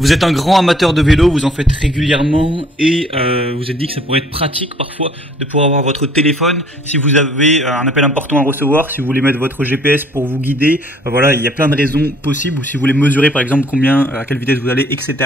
Vous êtes un grand amateur de vélo, vous en faites régulièrement et vous êtes dit que ça pourrait être pratique parfois de pouvoir avoir votre téléphone si vous avez un appel important à recevoir, si vous voulez mettre votre GPS pour vous guider. Voilà, il y a plein de raisons possibles, ou si vous voulez mesurer par exemple combien, à quelle vitesse vous allez, etc.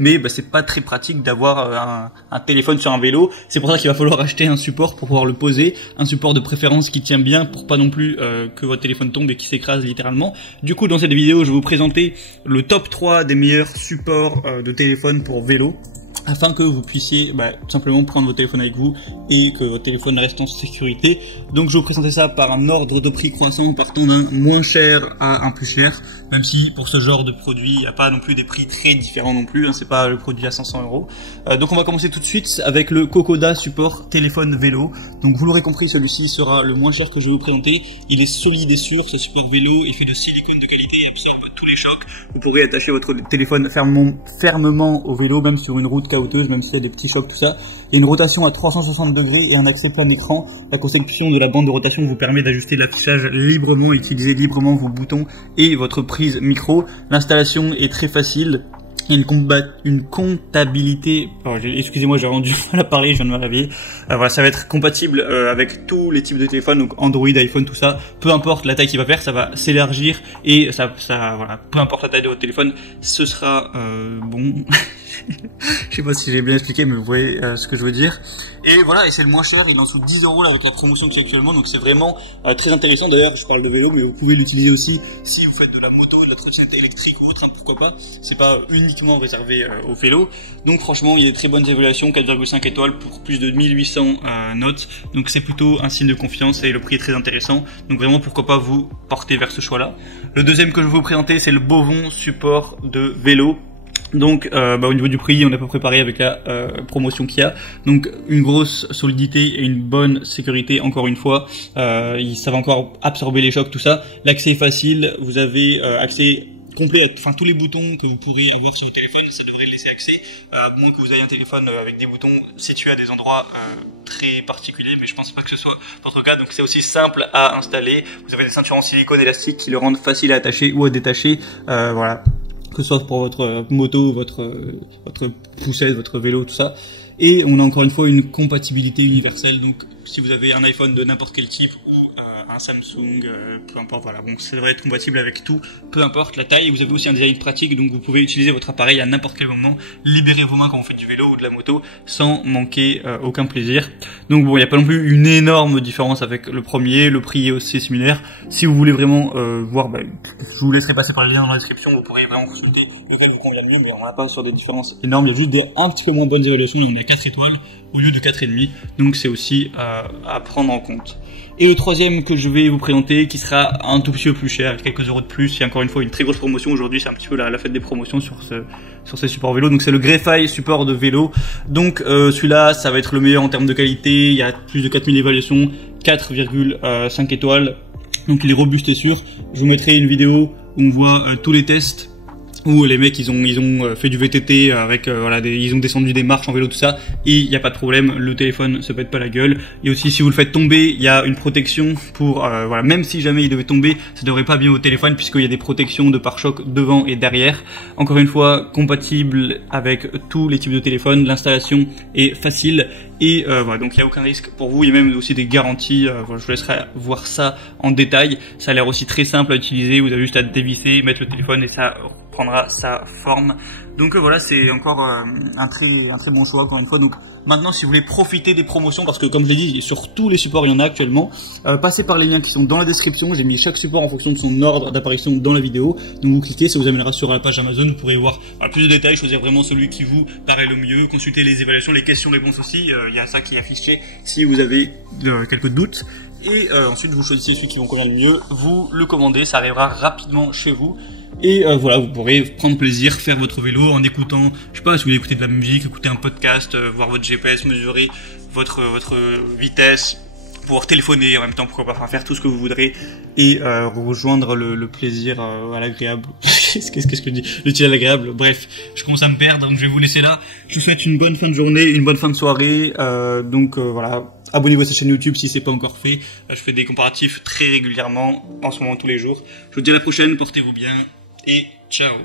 Mais c'est pas très pratique d'avoir un téléphone sur un vélo. C'est pour ça qu'il va falloir acheter un support pour pouvoir le poser, un support de préférence qui tient bien pour pas non plus que votre téléphone tombe et qui s'écrase littéralement. Du coup, dans cette vidéo, je vais vous présenter le top 3 des meilleurs supports de téléphone pour vélo, afin que vous puissiez tout simplement prendre votre téléphone avec vous et que votre téléphone reste en sécurité. Donc je vais vous présenter ça par un ordre de prix croissant, partant d'un moins cher à un plus cher, même si pour ce genre de produit il n'y a pas non plus des prix très différents non plus, c'est pas le produit à 500 euros. Donc on va commencer tout de suite avec le Kokoda support téléphone vélo. Donc vous l'aurez compris, celui-ci sera le moins cher que je vais vous présenter. Il est solide et sûr, ce support vélo est fait de silicone de qualité et absorbe tous les chocs. Vous pourrez attacher votre téléphone fermement au vélo, même sur une route chaoteuse, même s'il y a des petits chocs, tout ça. Il y a une rotation à 360 degrés et un accès plein écran. La conception de la bande de rotation vous permet d'ajuster l'affichage librement, utiliser librement vos boutons et votre prise micro. L'installation est très facile. Il y a une comptabilité, excusez-moi, j'ai rendu mal à parler, je viens de me réveiller. Voilà, ça va être compatible avec tous les types de téléphones, donc Android, iPhone, tout ça. Peu importe la taille qu'il va faire, ça va s'élargir et voilà, peu importe la taille de votre téléphone, ce sera bon. Je sais pas si j'ai bien expliqué, mais vous voyez ce que je veux dire. Et voilà, et c'est le moins cher, il est en dessous de 10 € là avec la promotion qu'il y a actuellement, donc c'est vraiment très intéressant. D'ailleurs, je parle de vélo, mais vous pouvez l'utiliser aussi si vous faites de la moto, de la trottinette électrique ou autre, pourquoi pas. C'est pas uniquement réservé au vélo. Donc franchement, il y a des très bonnes évaluations, 4,5 étoiles pour plus de 1800 notes. Donc c'est plutôt un signe de confiance et le prix est très intéressant. Donc vraiment, pourquoi pas vous porter vers ce choix-là. Le deuxième que je vais vous présenter, c'est le Bovon support de vélo. Donc au niveau du prix, on est pas préparé avec la promotion qu'il y a. Donc une grosse solidité et une bonne sécurité, encore une fois. Ça va encore absorber les chocs, tout ça. L'accès est facile, vous avez accès complet, tous les boutons que vous pourrez avoir sur le téléphone, ça devrait laisser accès, à moins que vous ayez un téléphone avec des boutons situés à des endroits très particuliers, mais je pense pas que ce soit votre cas. Donc c'est aussi simple à installer. Vous avez des ceintures en silicone élastique qui le rendent facile à attacher ou à détacher. Voilà, que ce soit pour votre moto, votre poussette, votre vélo, tout ça. Et on a encore une fois une compatibilité universelle, donc si vous avez un iPhone de n'importe quel type ou un Samsung, peu importe, voilà, bon, ça devrait être compatible avec tout, peu importe la taille. Et vous avez aussi un design pratique, donc vous pouvez utiliser votre appareil à n'importe quel moment, libérer vos mains quand vous faites du vélo ou de la moto, sans manquer aucun plaisir. Donc bon, il n'y a pas non plus une énorme différence avec le premier, le prix est aussi similaire. Si vous voulez vraiment voir, je vous laisserai passer par le lien dans la description, vous pourrez vraiment consulter lequel vous convient mieux, mais on n'a pas sur des différences énormes, il y a juste des un petit peu moins bonnes évaluations, là on est à 4 étoiles au lieu de 4,5, donc c'est aussi à prendre en compte. Et le troisième que je vais vous présenter, qui sera un tout petit peu plus cher, quelques euros de plus, il y a encore une fois une très grosse promotion aujourd'hui, c'est un petit peu la fête des promotions sur ces supports vélo. Donc c'est le Grefy support de vélo. Donc celui-là, ça va être le meilleur en termes de qualité, il y a plus de 4000 évaluations, 4,5 étoiles, donc il est robuste et sûr. Je vous mettrai une vidéo où on voit tous les tests, où les mecs ils ont fait du VTT avec ils ont descendu des marches en vélo, tout ça, et il n'y a pas de problème, le téléphone se pète pas la gueule. Et aussi si vous le faites tomber, il y a une protection pour même si jamais il devait tomber, ça devrait pas abîmer votre téléphone puisqu'il y a des protections de pare-choc devant et derrière. Encore une fois, compatible avec tous les types de téléphones, l'installation est facile et voilà, donc il n'y a aucun risque pour vous. Il y a même aussi des garanties, je vous laisserai voir ça en détail. Ça a l'air aussi très simple à utiliser, vous avez juste à dévisser, mettre le téléphone et ça prendra sa forme. Donc voilà, c'est encore un très bon choix, encore une fois. Donc maintenant, si vous voulez profiter des promotions, parce que comme je l'ai dit, sur tous les supports il y en a actuellement, passez par les liens qui sont dans la description. J'ai mis chaque support en fonction de son ordre d'apparition dans la vidéo, donc vous cliquez, ça vous amènera sur la page Amazon. Vous pourrez voir plus de détails, choisir vraiment celui qui vous paraît le mieux, consulter les évaluations, les questions-réponses aussi, il y a ça qui est affiché si vous avez quelques doutes. Et ensuite vous choisissez celui qui vous convient le mieux, vous le commandez, ça arrivera rapidement chez vous. Et voilà, vous pourrez prendre plaisir, faire votre vélo en écoutant, je sais pas, si vous voulez écouter de la musique, écouter un podcast, voir votre GPS, mesurer votre vitesse, pouvoir téléphoner en même temps, pourquoi pas, faire tout ce que vous voudrez et rejoindre le plaisir à l'agréable. Qu'est-ce que je dis, l'utile à l'agréable. Bref, je commence à me perdre, donc je vais vous laisser là. Je vous souhaite une bonne fin de journée, une bonne fin de soirée. Voilà, abonnez-vous à cette chaîne YouTube si c'est pas encore fait. Je fais des comparatifs très régulièrement, en ce moment tous les jours. Je vous dis à la prochaine, portez-vous bien et ciao.